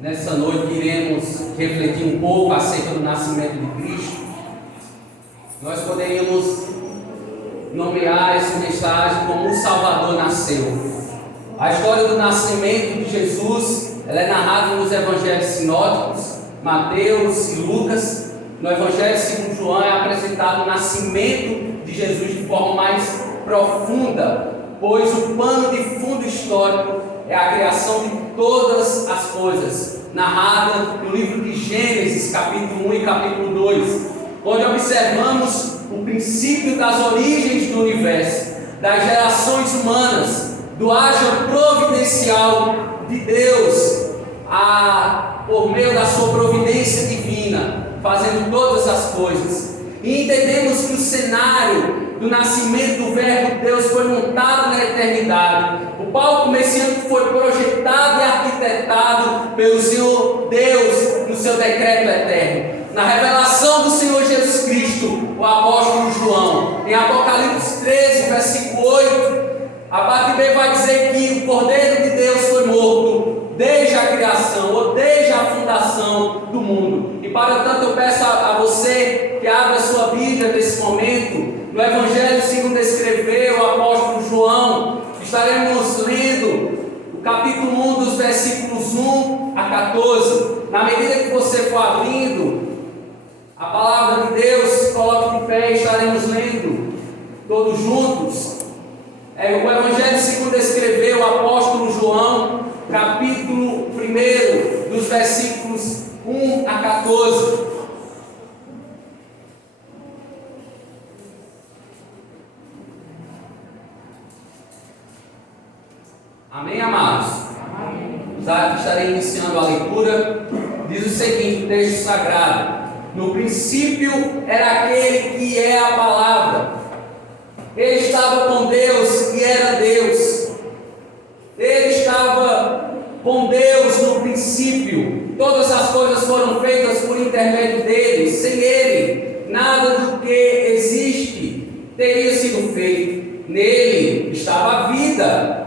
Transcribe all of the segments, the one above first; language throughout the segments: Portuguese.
Nessa noite iremos refletir um pouco acerca do nascimento de Cristo. Nós poderíamos nomear essa mensagem como o Salvador nasceu. A história do nascimento de Jesus, ela é narrada nos evangelhos sinóticos, Mateus e Lucas. No evangelho segundo João é apresentado o nascimento de Jesus de forma mais profunda, pois o pano de fundo histórico é a criação de todas as coisas, narrada no livro de Gênesis, capítulo 1 e capítulo 2, onde observamos o princípio das origens do universo, das gerações humanas, do ágio providencial de Deus, por meio da sua providência divina, fazendo todas as coisas. E entendemos que o cenário do nascimento do Verbo de Deus foi montado na eternidade. O palco messiânico foi projetado e arquitetado pelo Senhor Deus no seu decreto eterno. Na revelação do Senhor Jesus Cristo, o apóstolo João, em Apocalipse 13, versículo 8, a parte B vai dizer que o Cordeiro de Deus foi morto desde a criação, ou desde a fundação do mundo. E para tanto eu peço a você que abra a sua Bíblia nesse momento, no Evangelho segundo escreveu o apóstolo João. Estaremos lendo o capítulo 1 dos versículos 1 a 14. Na medida que você for abrindo a palavra de Deus, coloque de pé e estaremos lendo todos juntos. O Evangelho segundo escreveu o apóstolo João, capítulo 1, dos versículos 1 a 14. Amém, amados? Amém. Estarei iniciando a leitura. Diz o seguinte, o texto sagrado: no princípio era aquele que é a palavra. Ele estava com Deus e era Deus. Ele estava com Deus no princípio. Todas as coisas foram feitas por intermédio dele. Sem ele, nada do que existe teria sido feito. Nele estava a vida.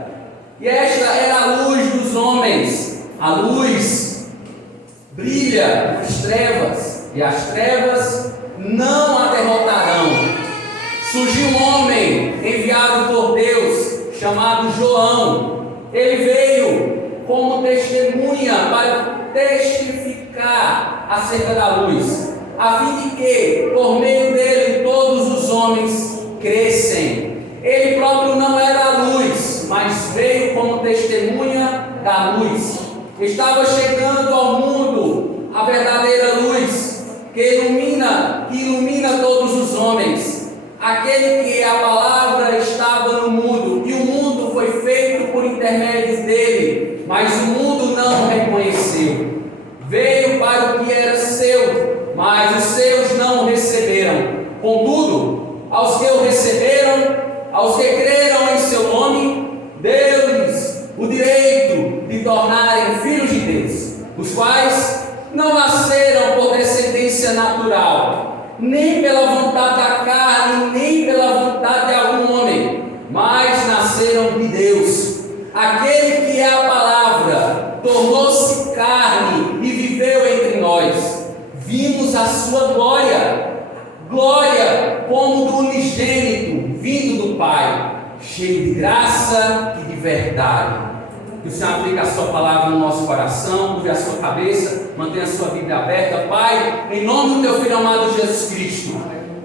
E esta era a luz dos homens. A luz brilha nas trevas, e as trevas não a derrotarão. Surgiu um homem enviado por Deus, chamado João. Ele veio como testemunha para testificar acerca da luz, a fim de que, por meio dele, todos os homens crescem. Ele próprio não era a luz, mas veio como testemunha da luz. Estava chegando ao mundo a verdadeira luz, que ilumina todos os homens. Aquele que a palavra estava no mundo, e o mundo foi feito por intermédio dele, mas o mundo não o reconheceu. Veio para o que era seu, mas os seus não o receberam. Contudo, aos que o receberam, aos que creram em seu nome, deu-lhes o direito de tornarem filhos de Deus, os quais não nasceram por descendência natural, nem pela vontade da carne, nem pela vontade de algum homem, mas nasceram de Deus. Aquele que é a palavra tornou-se carne e viveu entre nós. Vimos a sua glória, glória como do unigênito vindo do Pai, cheio de graça e de verdade. Que o Senhor aplique a sua palavra no nosso coração, curve a sua cabeça, mantenha a sua Bíblia aberta. Pai, em nome do teu Filho amado Jesus Cristo,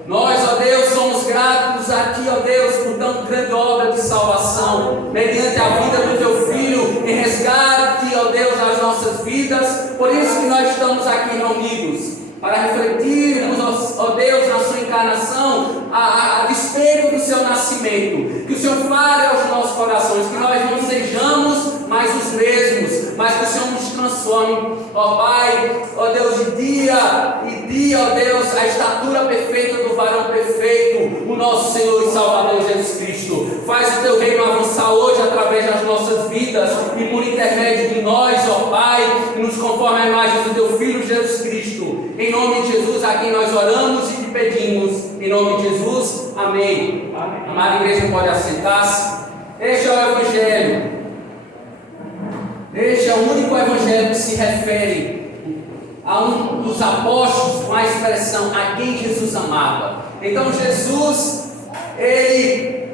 nós, ó Deus, somos gratos a ti, ó Deus, por tão grande obra de salvação, mediante a vida do teu Filho, em resgate, ó Deus, das nossas vidas. Por isso que nós estamos aqui reunidos, para refletirmos, ó Deus, na sua encarnação, a despeito do seu nascimento. Que o Senhor fale aos nossos corações, que nós não sejamos mais os mesmos, mas que o Senhor nos transforme, ó Pai, ó Deus, de dia e dia, ó Deus, a estatura perfeita do varão perfeito, o nosso Senhor e Salvador Jesus Cristo. Faz o teu reino avançar hoje através das nossas vidas e por intermédio de nós, ó Pai, que nos conforme a imagem do teu Filho Jesus Cristo. Em nome de Jesus, a quem nós oramos e te pedimos, em nome de Jesus, amém. Amém. Amada igreja, pode assentar-se. Este é o Evangelho. Este é o único Evangelho que se refere a um dos apóstolos com a expressão a quem Jesus amava. Então Jesus, ele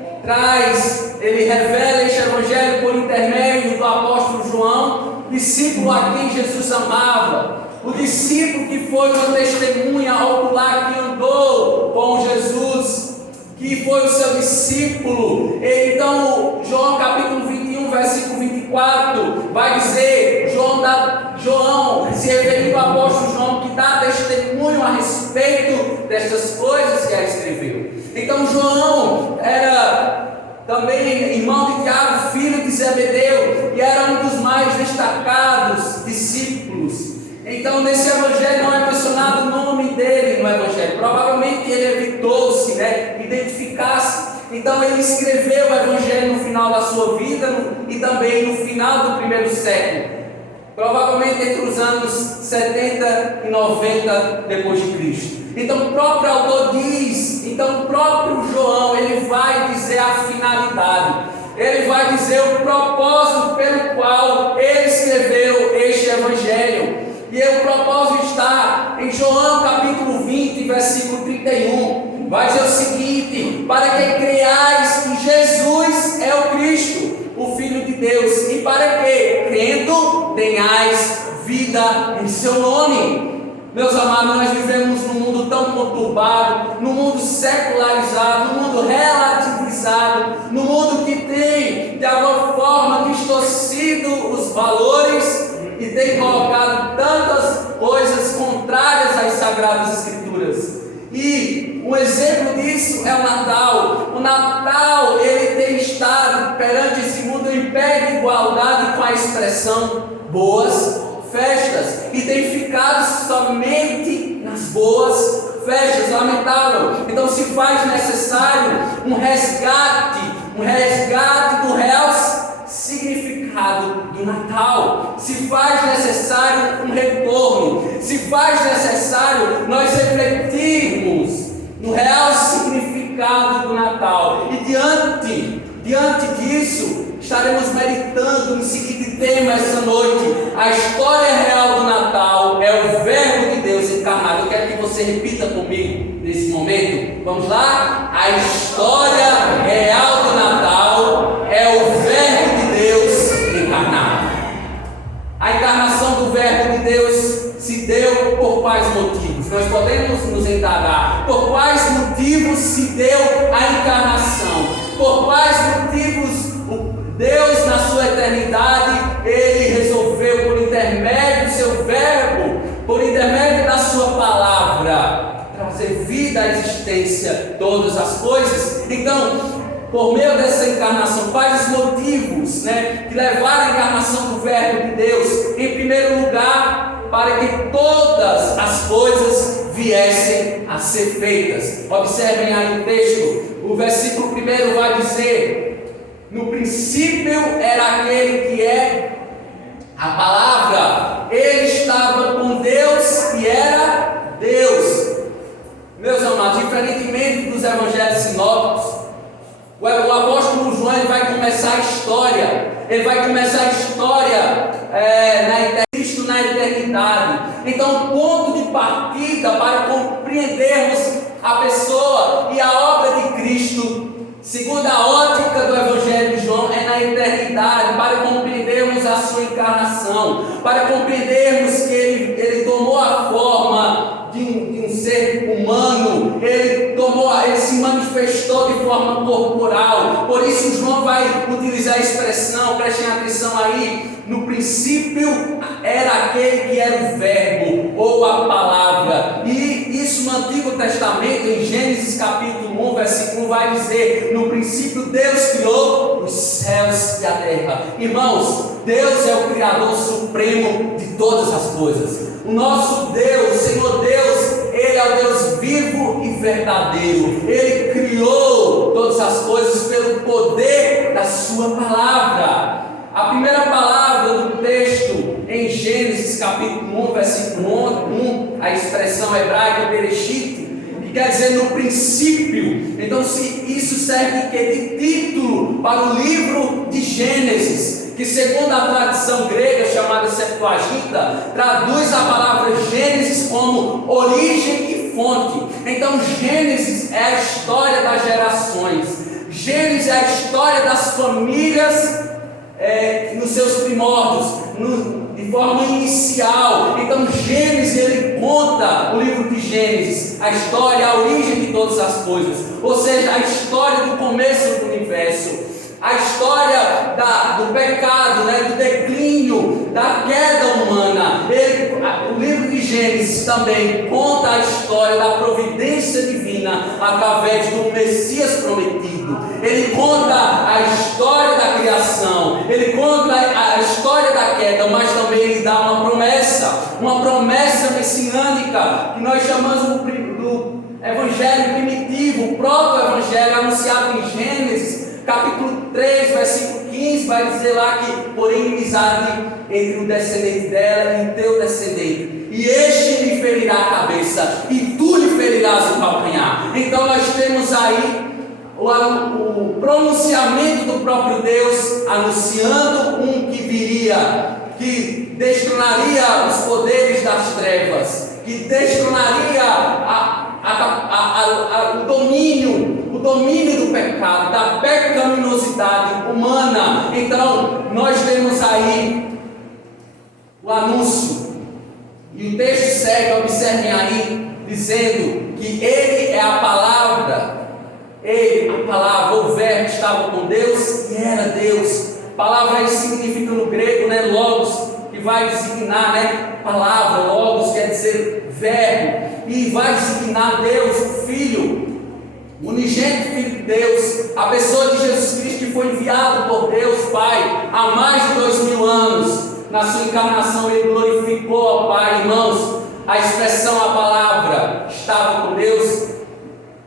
revela este evangelho por intermédio do apóstolo João, discípulo a quem Jesus amava, o discípulo que foi uma testemunha ocular, que andou com Jesus, que foi o seu discípulo. Então João capítulo 21, versículo 24, vai dizer, João, se referindo ao apóstolo João, que dá testemunho a respeito destas coisas que a escreveu. Então João era também irmão de Tiago, filho de Zebedeu, e era um dos mais destacados discípulos. Então nesse evangelho não é mencionado o nome dele no evangelho, provavelmente ele evitou-se, identificar-se. Então ele escreveu o evangelho no final da sua vida e também no final do primeiro século, provavelmente entre os anos 70 e 90 depois de Cristo. Então o próprio autor diz, então o próprio João, ele vai dizer a finalidade, ele vai dizer o propósito pelo qual ele escreveu este evangelho. E o propósito está em João capítulo 20, versículo 31. Vai dizer o seguinte: para que creiais que Jesus é o Cristo, o Filho de Deus, e para que, crendo, tenhais vida em seu nome. Meus amados, nós vivemos num mundo tão conturbado, num mundo secularizado, num mundo relativizado, num mundo que tem, de alguma forma, distorcido os valores e tem colocado tantas coisas contrárias às Sagradas Escrituras. E um exemplo disso é o Natal. O Natal, ele tem estado perante esse mundo em pé de igualdade com a expressão boas festas, e tem ficado somente nas boas festas. Lamentável. Então se faz necessário um resgate do real significado do Natal. Se faz necessário um retorno, se faz necessário nós refletirmos no real significado do Natal. E diante disso, estaremos meditando no seguinte tema essa noite: a história real do Natal é o Verbo de Deus encarnado. Eu quero que você repita comigo nesse momento. Vamos lá? A história real do Natal é o Verbo de Deus encarnado. A encarnação do Verbo de Deus se deu por quais motivos? Nós podemos nos indagar. Por quais motivos se deu a encarnação? Por quais motivos Deus, na sua eternidade, ele resolveu, por intermédio do seu verbo, por intermédio da sua palavra, trazer vida à existência todas as coisas? Então, por meio dessa encarnação, quais os motivos que levaram à encarnação do Verbo de Deus? Em primeiro lugar, para que todas as coisas viessem a ser feitas. Observem aí o texto. O versículo 1 vai dizer: no princípio era aquele que é a palavra, ele estava com Deus e era Deus. Meus amados, diferentemente dos evangelhos sinópticos, o apóstolo João ele vai começar a história, Cristo na eternidade. Então, o ponto de partida para compreendermos a pessoa e a obra de Cristo, segundo a ótica do Evangelho de João, é na eternidade, para compreendermos a sua encarnação, para compreendermos que ele tomou a forma de um ser humano, ele se manifestou de forma corporal. Por isso João vai utilizar a expressão, prestem atenção aí, no princípio era aquele que era o verbo, ou a palavra. E isso no Antigo Testamento, em Gênesis capítulo 1, versículo 1, vai dizer: no princípio Deus criou os céus e a terra. Irmãos, Deus é o Criador supremo de todas as coisas. O nosso Deus, o Senhor Deus, Ele é o Deus vivo e verdadeiro. Ele criou todas as coisas pelo poder da sua palavra. A primeira palavra do texto em Gênesis capítulo 1, versículo 1, a expressão hebraica Bereshit, que quer dizer no princípio. Então isso serve de título para o livro de Gênesis. que segundo a tradição grega chamada Septuaginta, traduz a palavra Gênesis como origem e fonte. Então Gênesis é a história das gerações, Gênesis é a história das famílias nos seus primórdios, de forma inicial. Então Gênesis, ele conta, o livro de Gênesis, a história, a origem de todas as coisas, ou seja, a história do começo do universo, a história do pecado, do declínio, da queda humana. O livro de Gênesis também conta a história da providência divina através do Messias prometido. Ele conta a história da criação, ele conta a história da queda, mas também ele dá uma promessa messiânica, que nós chamamos do Evangelho primitivo, o próprio Evangelho anunciado em Gênesis, capítulo 3, versículo 15, vai dizer lá que porém inimizade entre o descendente dela e o teu descendente, e este lhe ferirá a cabeça, e tu lhe ferirás o calcanhar. Então nós temos aí o pronunciamento do próprio Deus, anunciando um que viria, que destronaria os poderes das trevas, que destronaria o domínio do pecado, da pecaminosidade humana. Então nós temos aí o anúncio, e o texto segue, observem aí, dizendo que ele é a palavra. O verbo estava com Deus e era Deus. Palavra aí significa no grego, logos, que vai designar, palavra, logos quer dizer verbo, e vai designar Deus, o Filho, o unigênito Filho de Deus, a pessoa de Jesus Cristo, que foi enviado por Deus Pai há mais de 2000 anos. Na sua encarnação ele glorificou ao Pai. Irmãos, a expressão, a palavra estava com Deus,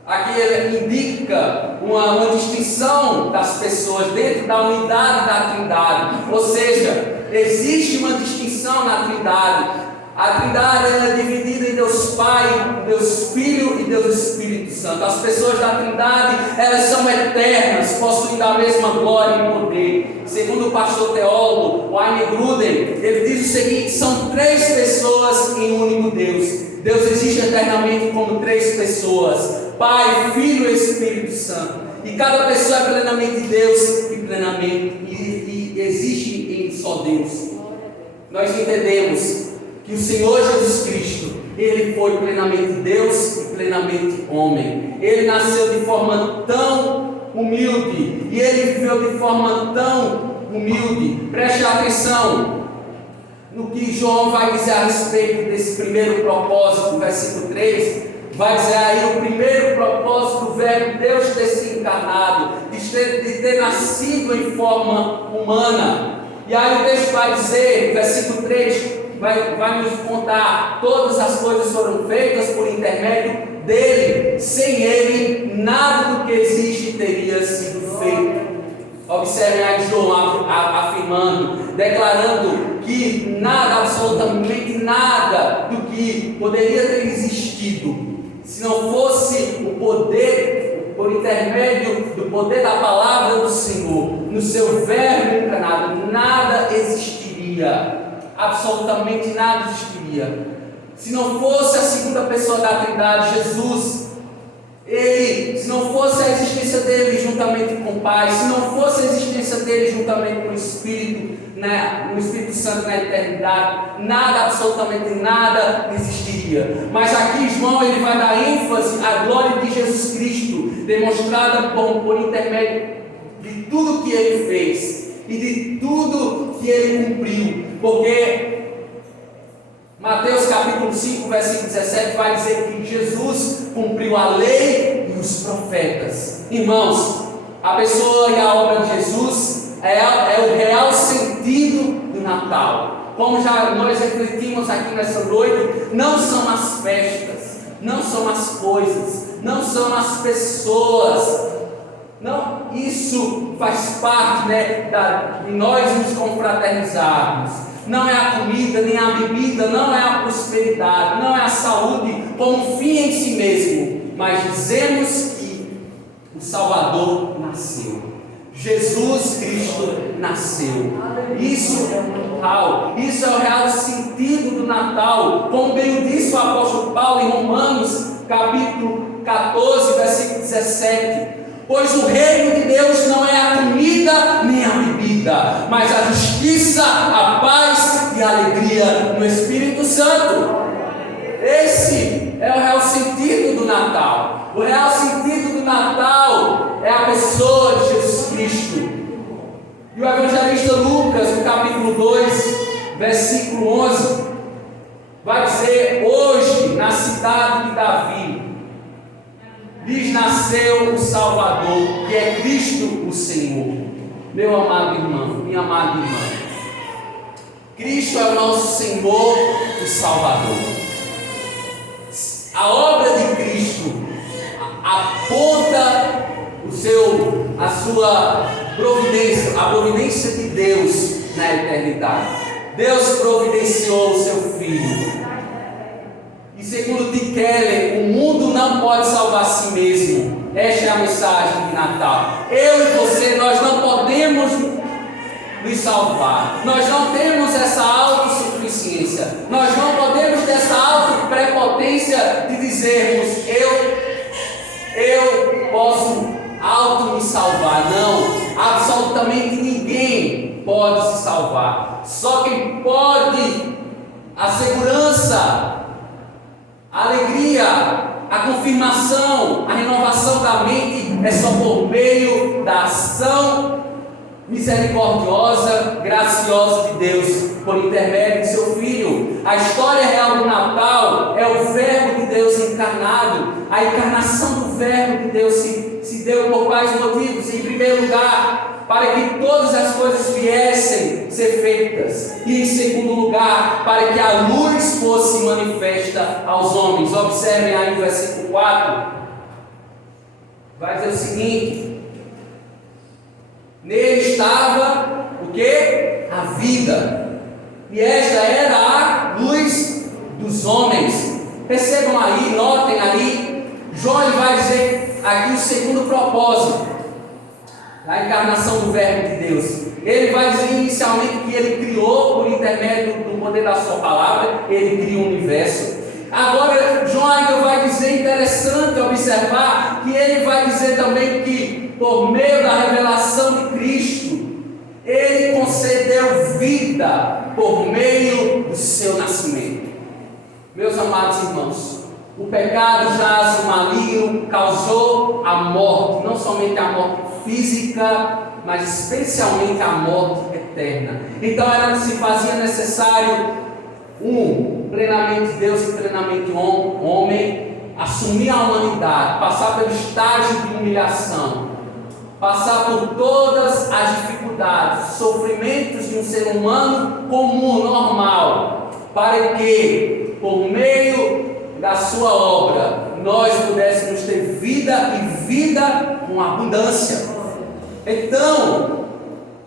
aqui ele indica uma distinção das pessoas dentro da unidade da Trindade, ou seja, existe uma distinção na Trindade. A Trindade é dividida em Deus Pai, Deus Filho e Deus Espírito Santo. As pessoas da Trindade, elas são eternas, possuindo a mesma glória e poder. Segundo o pastor teólogo Wayne Grudem, ele diz o seguinte: são três pessoas em um único Deus. Deus existe eternamente como três pessoas: Pai, Filho e Espírito Santo. E cada pessoa é plenamente Deus e existe em só Deus. Nós entendemos que o Senhor Jesus Cristo, ele foi plenamente Deus e plenamente homem. Ele nasceu de forma tão humilde e ele viveu de forma tão humilde. Preste atenção no que João vai dizer a respeito desse primeiro propósito, versículo 3. Vai dizer aí o primeiro propósito do verbo Deus ter se encarnado, de ter nascido em forma humana. E aí o texto vai dizer, versículo 3, vai nos contar: todas as coisas foram feitas por intermédio dele, sem ele nada do que existe teria sido feito. Observem aí João afirmando, declarando que nada, absolutamente nada do que poderia ter existido, se não fosse o poder, por intermédio do poder da palavra do Senhor, no seu verbo encarnado, nada existiria. Absolutamente nada existiria. Se não fosse a segunda pessoa da Trindade, Jesus, se não fosse a existência dele juntamente com o Pai, se não fosse a existência dele juntamente com o Espírito, no Espírito Santo na eternidade, nada, absolutamente nada existiria. Mas aqui João, ele vai dar ênfase à glória de Jesus Cristo, demonstrada por intermédio de tudo que ele fez e de tudo que ele cumpriu, porque Mateus capítulo 5, versículo 17 vai dizer que Jesus cumpriu a lei e os profetas. Irmãos, a pessoa e a obra de Jesus é o real sentido do Natal. Como já nós refletimos aqui nessa noite, não são as festas, não são as coisas, não são as pessoas. Não, isso faz parte de nós nos confraternizarmos. Não é a comida, nem a bebida, não é a prosperidade, não é a saúde como fim em si mesmo, mas dizemos que o Salvador nasceu. Jesus Cristo nasceu. Isso é o Natal, isso é o real sentido do Natal. Como bem disse o apóstolo Paulo em Romanos, capítulo 14, versículo 17. Pois o reino de Deus não é a comida nem a bebida, mas a justiça, a paz e a alegria no Espírito Santo. Esse é o real sentido do Natal. O real sentido do Natal é a pessoa de Jesus Cristo. E o evangelista Lucas, no capítulo 2, versículo 11, vai dizer: hoje, na cidade de Davi, lhes nasceu o Salvador, que é Cristo o Senhor. Meu amado irmão, minha amada irmã, Cristo é o nosso Senhor e Salvador. A obra de Cristo aponta a sua providência, a providência de Deus na eternidade. Deus providenciou o seu Filho. E segundo Tim Keller, o mundo não pode salvar a si mesmo. Esta é a mensagem de Natal. Eu e você, nós não podemos nos salvar. Nós não temos essa autossuficiência. Nós não podemos ter essa autoprepotência de dizermos: eu posso me salvar. Não, absolutamente ninguém pode se salvar. Só quem pode, a segurança, a alegria, a confirmação, a renovação da mente é só por meio da ação misericordiosa, graciosa de Deus, por intermédio de seu Filho. A história real do Natal é o Verbo de Deus encarnado. A encarnação do Verbo de Deus se deu por quais motivos? Em primeiro lugar, para que todas as coisas viessem ser feitas, e em segundo lugar, para que a luz fosse manifesta aos homens. Observem aí o versículo 4, vai dizer o seguinte: nele estava o que? A vida, e esta era a luz dos homens. Percebam aí, notem aí, João ele vai dizer aqui o segundo propósito da encarnação do Verbo de Deus. Ele vai dizer inicialmente que ele criou, por intermédio do poder da sua palavra, ele criou o universo. Agora, João ainda vai dizer, interessante observar, que ele vai dizer também que, por meio da revelação de Cristo, ele concedeu vida por meio do seu nascimento. Meus amados irmãos, o pecado jaz o maligno, causou a morte, não somente a morte física, mas especialmente a morte eterna. Então se fazia necessário plenamente Deus e plenamente homem, assumir a humanidade, passar pelo estágio de humilhação, passar por todas as dificuldades, sofrimentos de um ser humano comum, normal, para que, por meio da sua obra, nós pudéssemos ter vida e vida com abundância. Então,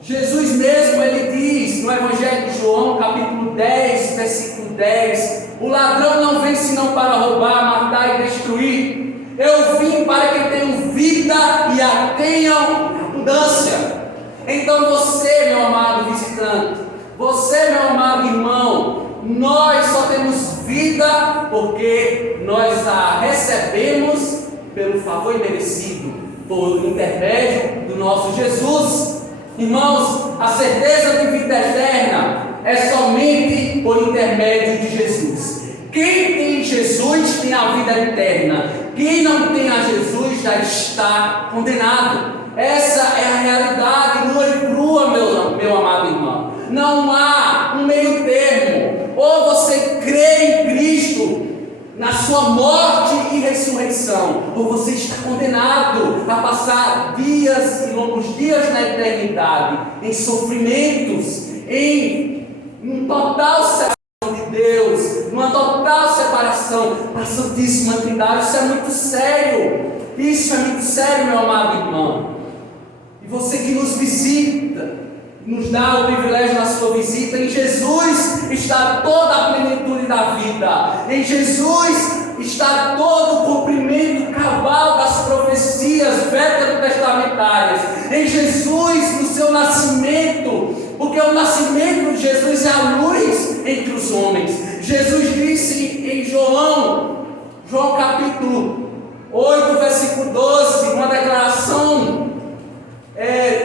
Jesus mesmo, ele diz no Evangelho de João, capítulo 10, versículo 10: o ladrão não vem senão para roubar, matar e destruir. Eu vim para que tenham vida e a tenham abundância. Então você, meu amado visitante, você, meu amado irmão, nós só temos vida porque nós a recebemos pelo favor imerecido, por intermédio do nosso Jesus. Irmãos, a certeza de vida eterna é somente por intermédio de Jesus. Quem tem Jesus tem a vida eterna. Quem não tem a Jesus já está condenado. Essa é a realidade nua e crua, meu amado irmão. Não há um meio termo. Ou você crê em Cristo, na sua morte e ressurreição, ou você está condenado a passar dias e longos dias na eternidade, em sofrimentos, em um total separação de Deus, numa total separação da Santíssima Trindade. Isso é muito sério. Isso é muito sério, meu amado irmão. E você que nos visita, nos dá o privilégio da sua visita, em Jesus está toda a plenitude da vida. Em Jesus está todo o cumprimento cabal das profecias veterotestamentárias. em Jesus, no seu nascimento, porque o nascimento de Jesus é a luz entre os homens. Jesus disse em João capítulo 8, versículo 12, uma declaração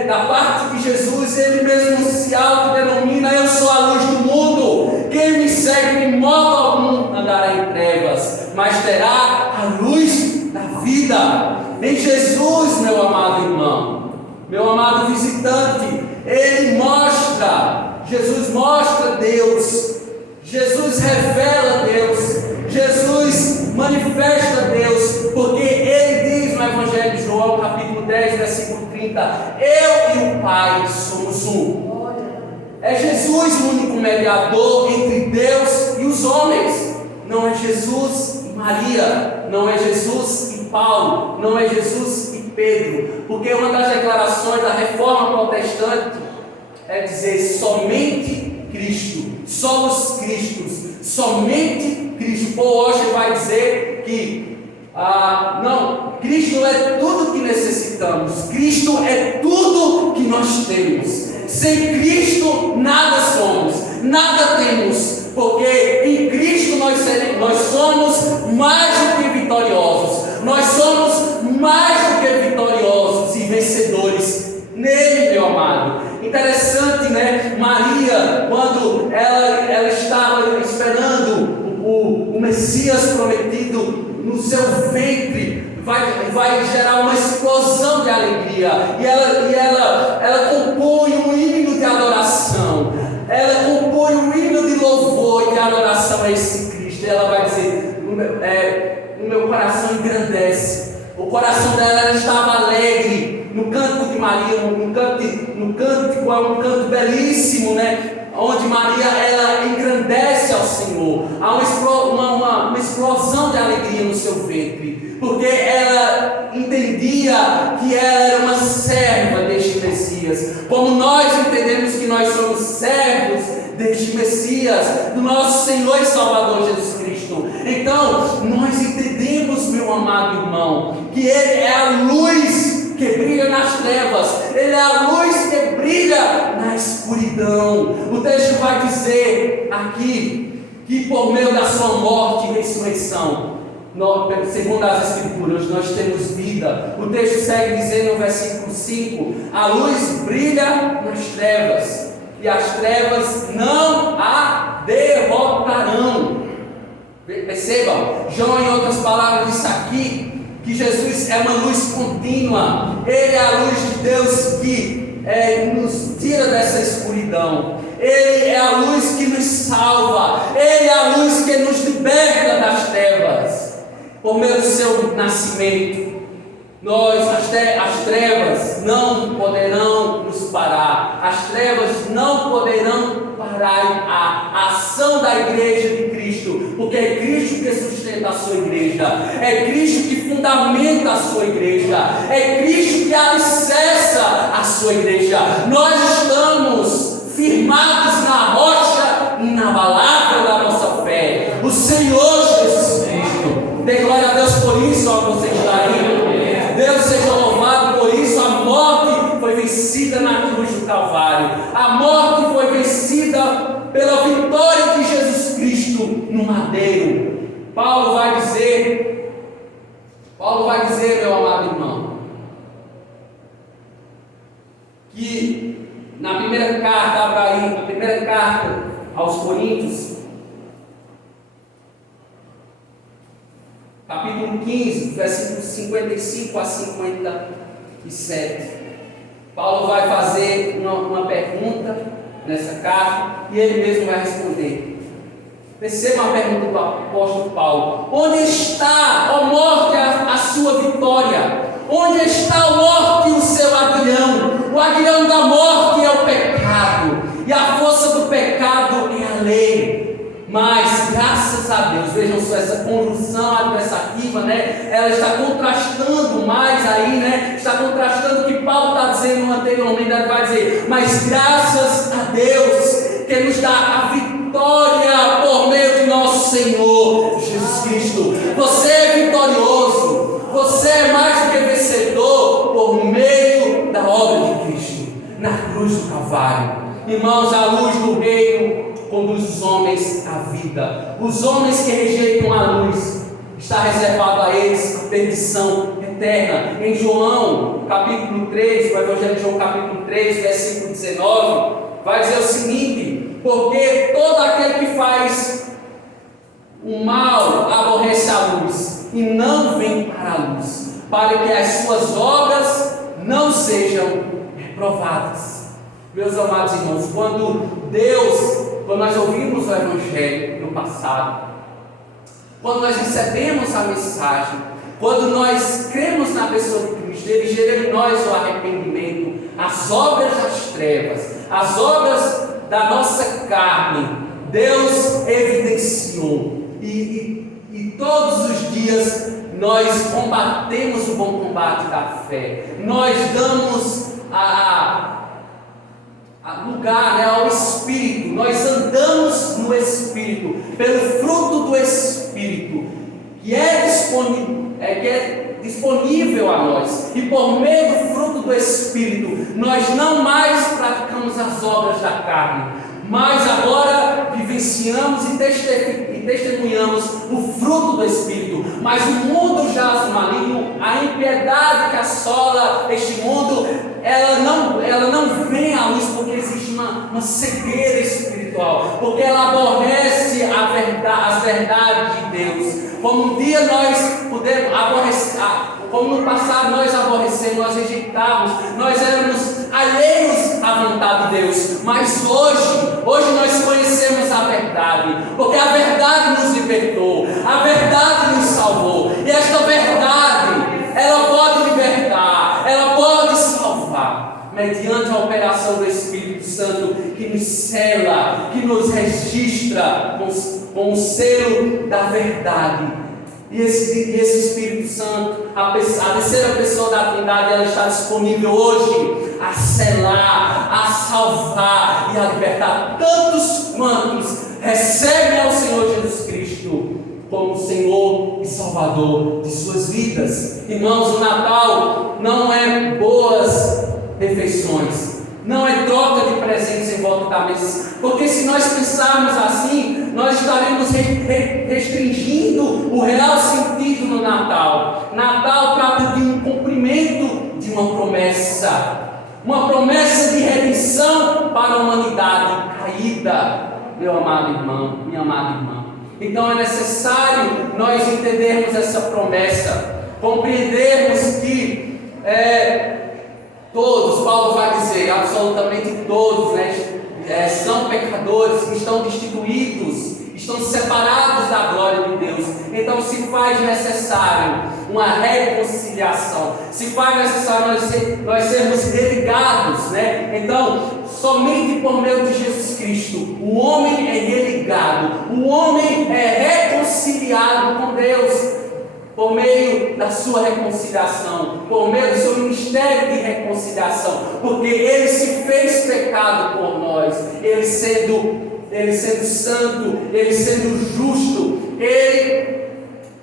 da parte de Jesus, ele mesmo se autodenomina: eu sou a luz do mundo, quem me segue de modo algum andará em trevas, mas terá a luz da vida. Em Jesus, meu amado irmão, meu amado visitante, Jesus mostra Deus, Jesus revela Deus, Jesus manifesta Deus, porque ele diz no Evangelho de João, capítulo 10, versículo 30, eu e o Pai somos um. É Jesus o único mediador entre Deus e os homens. Não é Jesus e Maria, não é Jesus e Paulo, não é Jesus e Pedro, porque uma das declarações da Reforma Protestante é dizer somente Cristo, só os Cristos, somente Cristo. Paul Washer vai dizer que não, Cristo é tudo que necessitamos, Cristo é tudo que nós temos. Sem Cristo nada somos, nada temos, porque em Cristo nós somos mais do que vitoriosos, nós somos mais do que vitoriosos e vencedores nele, meu amado. Interessante, né? Maria, quando ela estava esperando o Messias prometido no seu ventre, vai gerar uma explosão de alegria, e ela compõe um hino de adoração, ela compõe um hino de louvor e de adoração a esse Cristo. E ela vai dizer: o meu coração engrandece. O coração dela estava alegre no canto de Maria, no cântico é um canto belíssimo, né? Onde Maria ela engrandece ao Senhor. Há uma explosão de alegria no seu ventre, porque ela entendia que ela era uma serva deste Messias, como nós entendemos que nós somos servos deste Messias, do nosso Senhor e Salvador Jesus Cristo. Então nós entendemos, meu amado irmão, que Ele é a luz que brilha nas trevas, Ele é a luz que brilha na escuridão. O texto vai dizer aqui que por meio da sua morte e ressurreição, segundo as Escrituras, nós temos vida. O texto segue dizendo no versículo 5: a luz brilha nas trevas, e as trevas não a derrotarão. Percebam, João, em outras palavras, disse aqui que Jesus é uma luz contínua. Ele é a luz de Deus que nos tira dessa escuridão. Ele é a luz que nos salva. Ele é a luz que nos liberta das trevas. Por meio do seu nascimento, as trevas não poderão nos parar. As trevas não poderão parar a ação da igreja de Cristo, porque é Cristo que sustenta a sua igreja, é Cristo que fundamenta a sua igreja, é Cristo que alicerça a sua igreja. Nós estamos firmados na rocha inabalável da nossa fé, o Senhor Jesus Cristo. Dê glória a Deus por isso, ó, você está aí. Deus seja louvado por isso. A morte foi vencida na cruz do Calvário. A morte foi vencida pela vitória de Jesus Cristo no madeiro. Paulo vai dizer, meu amado irmão, que na primeira carta aos Coríntios, capítulo 15, versículos 55 a 57. Paulo vai fazer uma pergunta nessa carta e ele mesmo vai responder. Perceba a pergunta do apóstolo Paulo: onde está, ó morte, a sua vitória? Onde está, ó morte, o seu aguilhão? O aguilhão da morte é o pecado, e a força do pecado é a lei. Mas, graças a Deus, vejam só essa conjunção adversativa, né? Ela está contrastando mais aí, né? Está contrastando o que Paulo está dizendo anteriormente. Ele vai dizer: mas graças a Deus que nos dá a vitória por meio de nosso Senhor Jesus Cristo. Você é vitorioso, você é mais do que vencedor por meio da obra cruz do Calvário. Irmãos, a luz do reino conduz os homens à vida. Os homens que rejeitam a luz, está reservado a eles a perdição eterna. Em João, capítulo 3, o Evangelho de João, capítulo 3, versículo 19, vai dizer o seguinte: porque todo aquele que faz o mal aborrece a luz e não vem para a luz, para que as suas obras não sejam reprovadas. Meus amados irmãos, quando nós ouvimos o Evangelho no passado, quando nós recebemos a mensagem, quando nós cremos na pessoa de Cristo, Ele gera em nós o arrependimento, as obras das trevas, as obras da nossa carne, Deus evidenciou, e todos os dias nós combatemos o bom combate da fé, nós damos lugar, ao Espírito, nós andamos no Espírito, pelo fruto do Espírito, que é disponível a nós, e por meio do fruto do Espírito, nós não mais praticamos as obras da carne, mas agora vivenciamos e testemunhamos o fruto do Espírito. Mas o mundo jaz no maligno, a impiedade que assola este mundo, ela não vem à luz, porque existe uma cegueira espiritual, porque ela aborrece as verdades de Deus. Como um dia nós pudemos aborrecer, como no passado nós aborrecemos, nós rejeitávamos, nós éramos alheios à vontade de Deus, mas hoje nós conhecemos a verdade, porque a verdade nos libertou, a verdade nos salvou, e esta verdade, ela pode libertar, ela pode salvar, mediante a operação do Espírito Santo, que nos sela, que nos registra com o selo da verdade. E esse Espírito Santo, a terceira pessoa da Trindade, ela está disponível hoje a selar, a salvar e a libertar tantos quantos recebem ao Senhor Jesus Cristo como Senhor e Salvador de suas vidas. Irmãos, o Natal não é boas refeições, não é troca de presentes em volta da mesa, porque se nós pensarmos assim, nós estaremos restringindo o real sentido do Natal. Natal trata de um cumprimento de uma promessa de redenção para a humanidade caída, meu amado irmão, minha amada irmã. Então é necessário nós entendermos essa promessa, compreendermos que todos, Paulo vai dizer, absolutamente todos, são pecadores, estão destituídos, estão separados da glória de Deus. Então se faz necessário uma reconciliação, se faz necessário nós sermos religados, Então, somente por meio de Jesus Cristo, o homem é religado, o homem é reconciliado com Deus, por meio da sua reconciliação, por meio do seu ministério de reconciliação, porque Ele se fez pecado por nós, Ele sendo santo, Ele sendo justo, Ele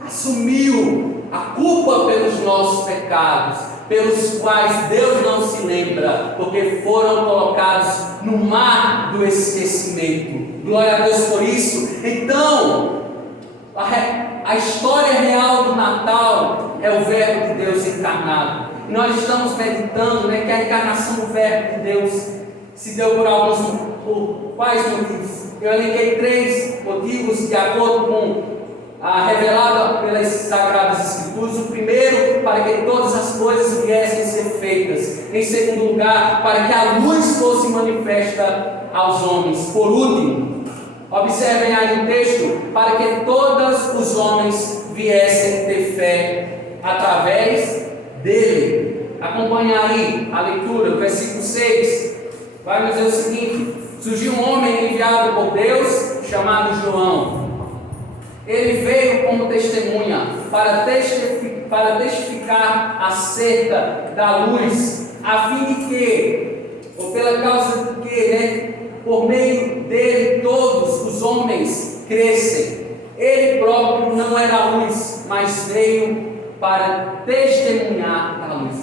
assumiu a culpa pelos nossos pecados, pelos quais Deus não se lembra, porque foram colocados no mar do esquecimento. Glória a Deus por isso. Então, a história real do Natal é o Verbo de Deus encarnado. E nós estamos meditando que a encarnação do Verbo de Deus se deu por quais motivos? Eu elenquei 3 motivos de acordo com a revelada pelas Sagradas Escrituras. O primeiro, para que todas as coisas viessem a ser feitas. Em segundo lugar, para que a luz fosse manifesta aos homens. Por último, observem aí o texto, para que todos os homens viessem ter fé através dele. Acompanhe aí a leitura, do versículo 6, vai nos dizer o seguinte: surgiu um homem enviado por Deus, chamado João. Ele veio como testemunha, para testificar acerca da luz, a fim de que, ou pela causa de que, por meio dele todos os homens crescem. Ele próprio não era a luz, mas veio para testemunhar a luz.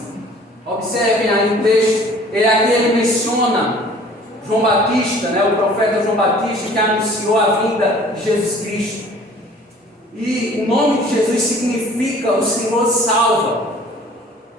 Observem aí o texto, Ele aqui ele menciona João Batista, o profeta João Batista, que anunciou a vinda de Jesus Cristo. E o nome de Jesus significa o Senhor salva.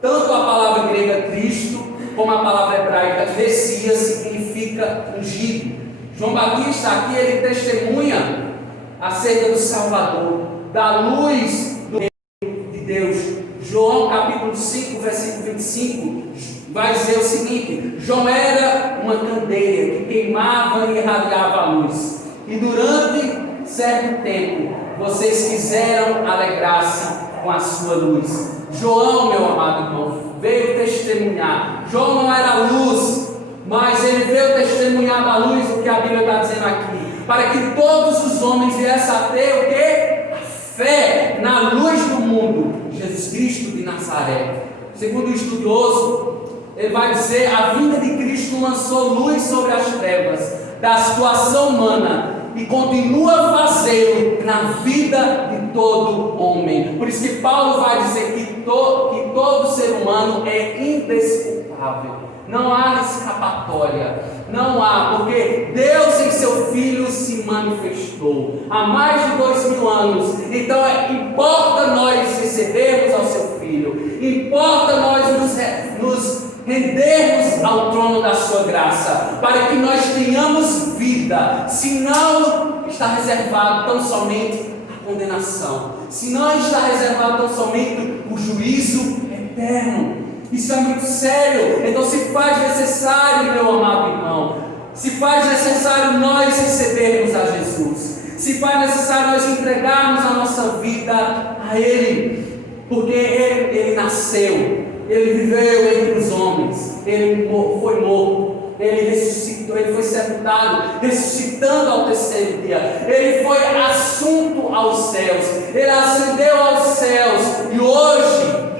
Tanto a palavra grega Cristo, como a palavra hebraica Messias, significa ungido. João Batista aqui ele testemunha acerca do Salvador, da luz do reino de Deus. João capítulo 5, versículo 25, vai dizer o seguinte: João era uma candeia que queimava e irradiava a luz. E durante certo tempo, vocês quiseram alegrar-se com a sua luz. João, meu amado irmão, veio testemunhar. João não era luz, mas ele veio testemunhar da luz, o que a Bíblia está dizendo aqui, para que todos os homens viessem a ter o quê? A fé na luz do mundo, Jesus Cristo de Nazaré. Segundo o estudioso, ele vai dizer: a vinda de Cristo lançou luz sobre as trevas da situação humana e continua fazendo na vida de todo homem. Por isso que Paulo vai dizer que todo ser humano é indesculpável. Não há escapatória, não há, porque Deus em seu Filho se manifestou há mais de 2000 anos. Então importa nós recebermos ao seu Filho, importa nós nos rendermos ao trono da sua graça, para que nós tenhamos vida. Se não está reservado tão somente a condenação, se não está reservado tão somente o juízo eterno. Isso é muito sério. Então se faz necessário, meu amado irmão, se faz necessário nós recebermos a Jesus, se faz necessário nós entregarmos a nossa vida a Ele, porque Ele nasceu, Ele viveu entre os homens, Ele foi morto, Ele ressuscitou, Ele foi sepultado, ressuscitando ao terceiro dia, Ele foi assunto aos céus, Ele ascendeu aos céus, e hoje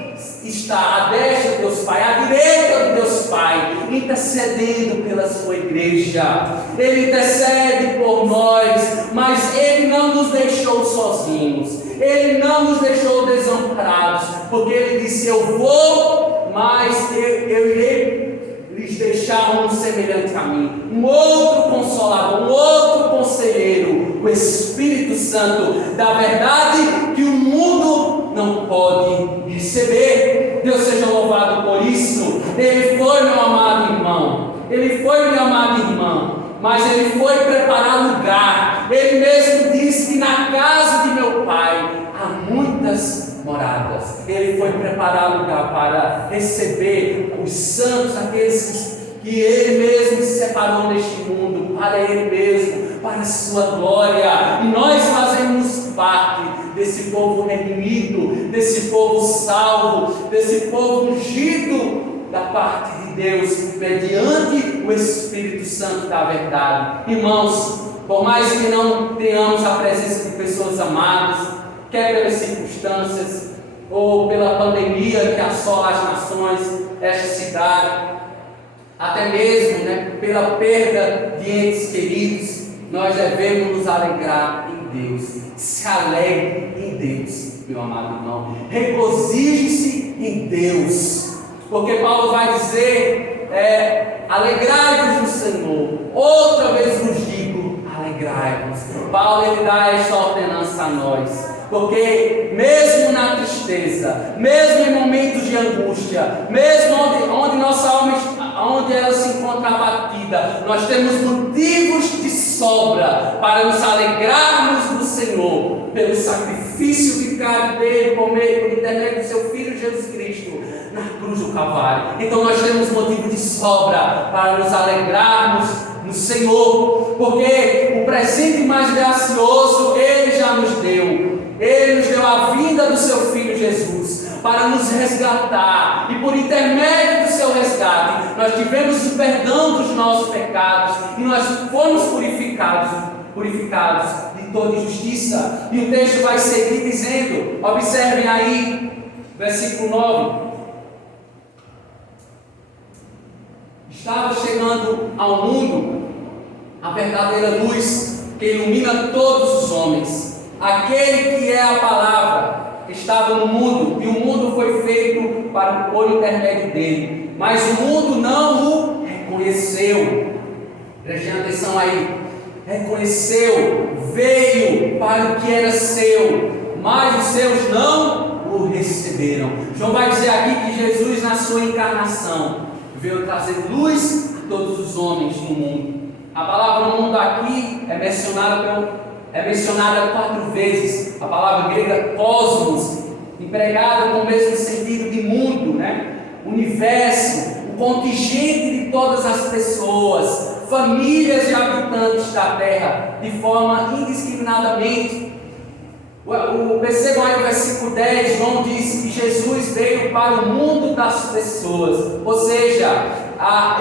está à destra de Deus Pai, à direita de Deus Pai, intercedendo pela sua igreja. Ele intercede por nós, mas Ele não nos deixou sozinhos, Ele não nos deixou desamparados, porque Ele disse: eu vou, mas eu irei lhes deixar um semelhante a mim, um outro consolador, um outro conselheiro, o Espírito Santo da verdade, que o mundo não pode receber. Deus seja louvado por isso. Ele foi, meu amado irmão, Ele foi, minha amada irmã, mas Ele foi preparar lugar. Ele mesmo disse que na casa de meu Pai há muitas moradas. Ele foi preparar lugar para receber os santos, aqueles que Ele mesmo se separou neste mundo, para Ele mesmo, para a sua glória. E nós fazemos parte desse povo redimido, desse povo salvo, desse povo ungido da parte de Deus, mediante o Espírito Santo da verdade. Irmãos, por mais que não tenhamos a presença de pessoas amadas, quer pelas circunstâncias ou pela pandemia que assola as nações, esta cidade, até mesmo pela perda de entes queridos, nós devemos nos alegrar em Deus. Se alegre em Deus, meu amado irmão, regozije-se em Deus, porque Paulo vai dizer: alegrai-vos no Senhor. Outra vez vos digo, alegrai-vos. Paulo ele dá esta ordenança a nós, porque mesmo na tristeza, mesmo em momentos de angústia, mesmo onde nossa alma, onde ela se encontra abatida, nós temos motivos de sobra para nos alegrarmos no Senhor, pelo sacrifício vicário dele, por intermédio do seu Filho Jesus Cristo, na cruz do Calvário. Então nós temos motivo de sobra para nos alegrarmos no Senhor, porque o presente mais gracioso Ele já nos deu. Ele nos deu a vinda do seu Filho Jesus para nos resgatar, e por intermédio do seu resgate nós tivemos o perdão dos nossos pecados e nós fomos purificados de toda injustiça. E o texto vai seguir dizendo, observem aí, versículo 9: estava chegando ao mundo a verdadeira luz que ilumina todos os homens. Aquele que é a palavra estava no mundo, e o mundo foi feito por intermédio dele, mas o mundo não o reconheceu. Prestem atenção aí. Reconheceu, veio para o que era seu, mas os seus não o receberam. João vai dizer aqui que Jesus, na sua encarnação, veio trazer luz a todos os homens no mundo. A palavra mundo aqui é mencionada 4 vezes. A palavra grega cosmos, empregada com o mesmo sentido de mundo, né? Universo, o contingente de todas as pessoas, famílias e habitantes da terra, de forma indiscriminadamente. Percebam aí o versículo 10, João diz que Jesus veio para o mundo das pessoas, ou seja,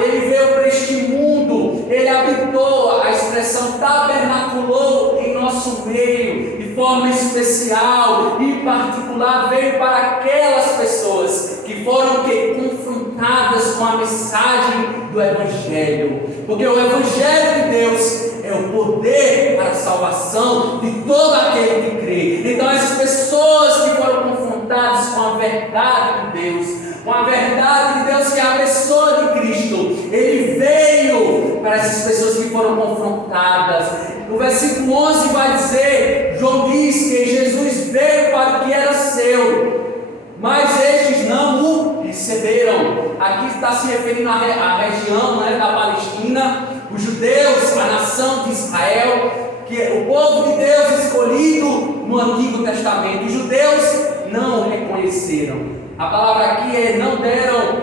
ele veio para este mundo, ele habitou, a expressão tabernaculou em nosso meio, de forma especial e particular, veio para aquelas pessoas que foram confrontadas com a mensagem do Evangelho, porque o Evangelho de Deus é o poder para a salvação de todo aquele que crê. Então essas pessoas que foram confrontadas com a verdade de Deus, com a verdade de Deus que é a pessoa de Cristo, ele veio para essas pessoas que foram confrontadas. No versículo 11 vai dizer, João diz que Jesus veio para o que era seu, mas estes não o receberam. Aqui está se referindo à região, né, da Palestina, os judeus, a nação de Israel, que é o povo de Deus escolhido no Antigo Testamento. Os judeus não o reconheceram. A palavra aqui é não deram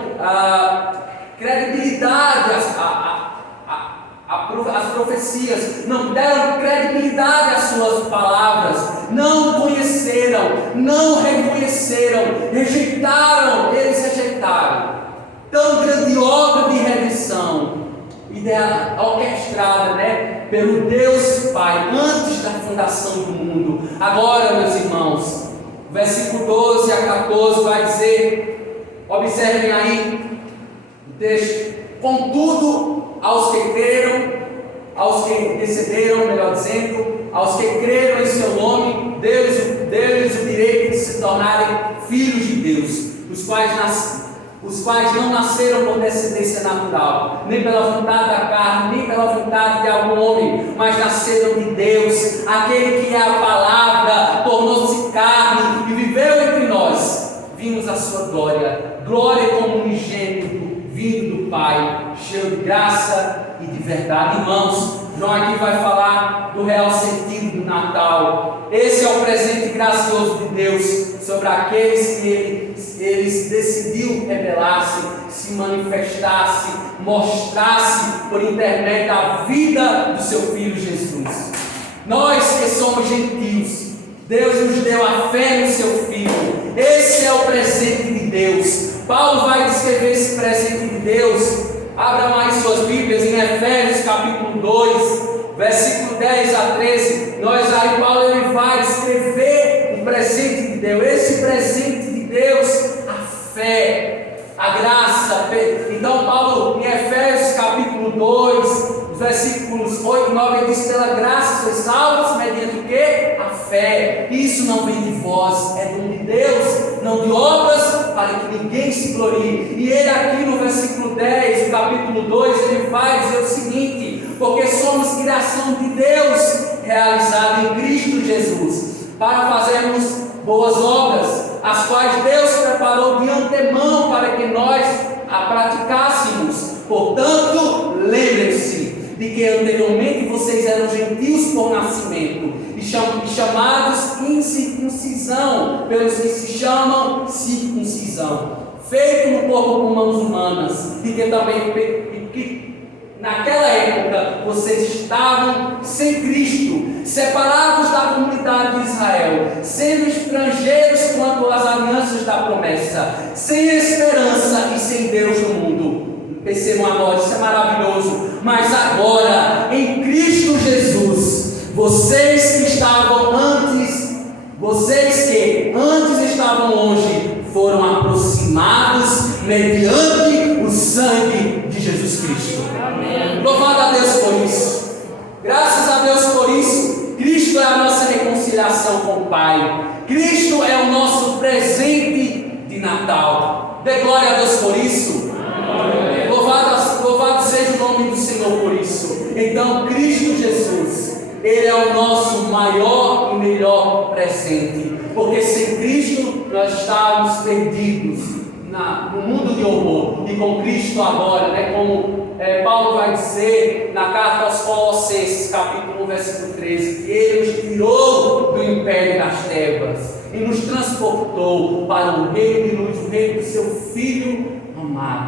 credibilidade às profecias, não deram credibilidade às suas palavras, não conheceram, não reconheceram, eles rejeitaram tão grande obra de redenção, orquestrada, né, pelo Deus Pai, antes da fundação do mundo. Agora, meus irmãos, versículo 12 a 14 vai dizer, observem aí o texto: contudo, aos que creram, aos que receberam, melhor dizendo, aos que creram em seu nome, deu-lhes o direito de se tornarem filhos de Deus, os quais não nasceram por descendência natural, nem pela vontade da carne, nem pela vontade de algum homem, mas nasceram de Deus. Aquele que é a palavra tornou-se carne e viveu entre nós. Vimos a sua glória como unigênito vindo do Pai, cheio de graça e de verdade. Irmãos, João aqui vai falar do real sentido do Natal. Esse é o presente gracioso de Deus sobre aqueles que eles decidiu revelar-se, se manifestasse, mostrasse por intermédio da vida do seu Filho Jesus. Nós que somos gentios, Deus nos deu a fé no seu Filho. Esse é o presente de Deus. Paulo vai descrever esse presente de Deus. Abra mais suas Bíblias em Efésios capítulo 2, versículo 10 a 13. Paulo ele vai descrever o presente de Deus. Esse presente de Deus, a fé, a graça. Então Paulo, em Efésios capítulo 2, versículos 8 e 9, ele diz: pela graça sois salvos mediante o que? A fé. Isso não vem de vós, é dom de Deus, não de obras, para que ninguém se glorie. E ele aqui no versículo 10, do capítulo 2, ele vai dizer o seguinte: porque somos criação de Deus, realizada em Cristo Jesus, para fazermos boas obras, as quais Deus preparou de antemão para que nós a praticássemos. Portanto, lembrem-se de que anteriormente vocês eram gentios por nascimento e chamados incircuncisão, pelos que se chamam circuncisão, feito no corpo com mãos humanas, e que também naquela época vocês estavam sem Cristo, separados da comunidade de Israel, sendo estrangeiros quanto às alianças da promessa, sem esperança e sem Deus no mundo. Percebam agora, isso é maravilhoso. Mas agora, em Cristo Jesus, vocês que antes estavam longe, foram aproximados mediante o sangue de Jesus Cristo. Amém. Louvado a Deus por isso. Graças a Deus por isso. Cristo é a nossa reconciliação com o Pai. Cristo é o nosso presente de Natal. Dê glória a Deus por isso. Louvado seja o nome do Senhor por isso. Então, Cristo Jesus, Ele é o nosso maior e melhor presente. Porque sem Cristo nós estávamos perdidos no mundo de horror. E com Cristo agora, como Paulo vai dizer na carta aos Colossenses, capítulo 1, versículo 13, que Ele nos tirou do império das trevas e nos transportou para o reino de luz, o reino do seu Filho amado.